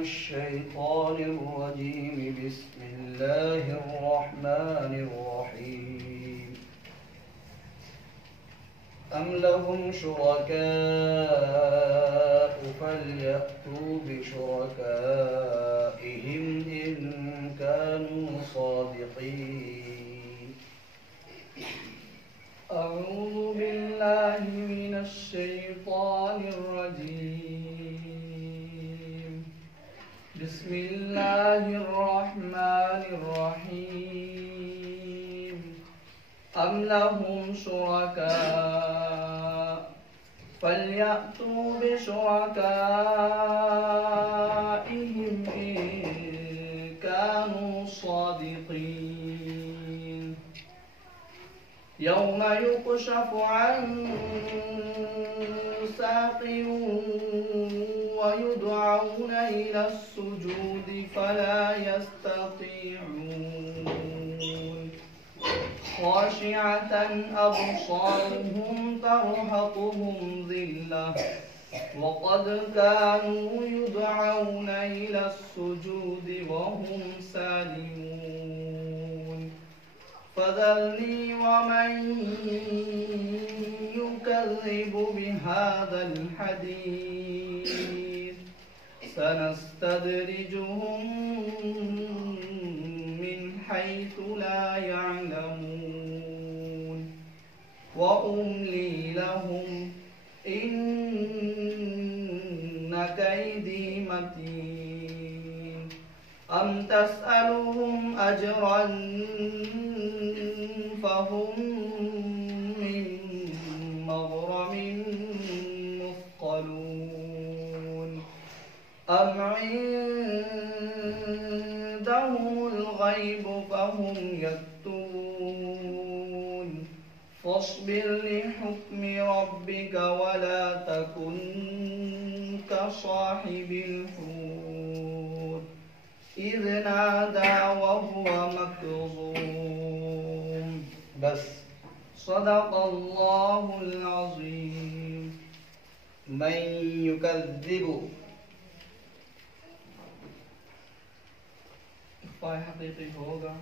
الشيطان الرجيم. بسم الله الرحمن الرحيم. أم لهم شركاء فليأتوا بشركائهم إن كانوا صادقين. أعوذ بالله من الشيطان الرجيم. بسم الله الرحمن الرحيم. أم لهم شركاء فليأتوا بشركائهم إن كانوا صادقين. يوم يكشف عن ساق ويدعون إلى السجود فلا يستطيعون. خاشعة أبصارهم ترهقهم ذلة وقد كانوا يدعون إلى السجود وهم سالمون. فذرني ومن يكذب بهذا الحديث سنستدرجهم من حيث لا يعلمون وأملي لهم إن كيدي متين. أم تسألهم أجرا فهم من مغرم مثقلون. أم عندهم الغيب فهم يكتبون. فاصبر لحكم ربك ولا تكن كصاحب الحوت إذ نادى وهو مكظوم. بس صدق الله العظيم. من يكذب حقیقی ہوگا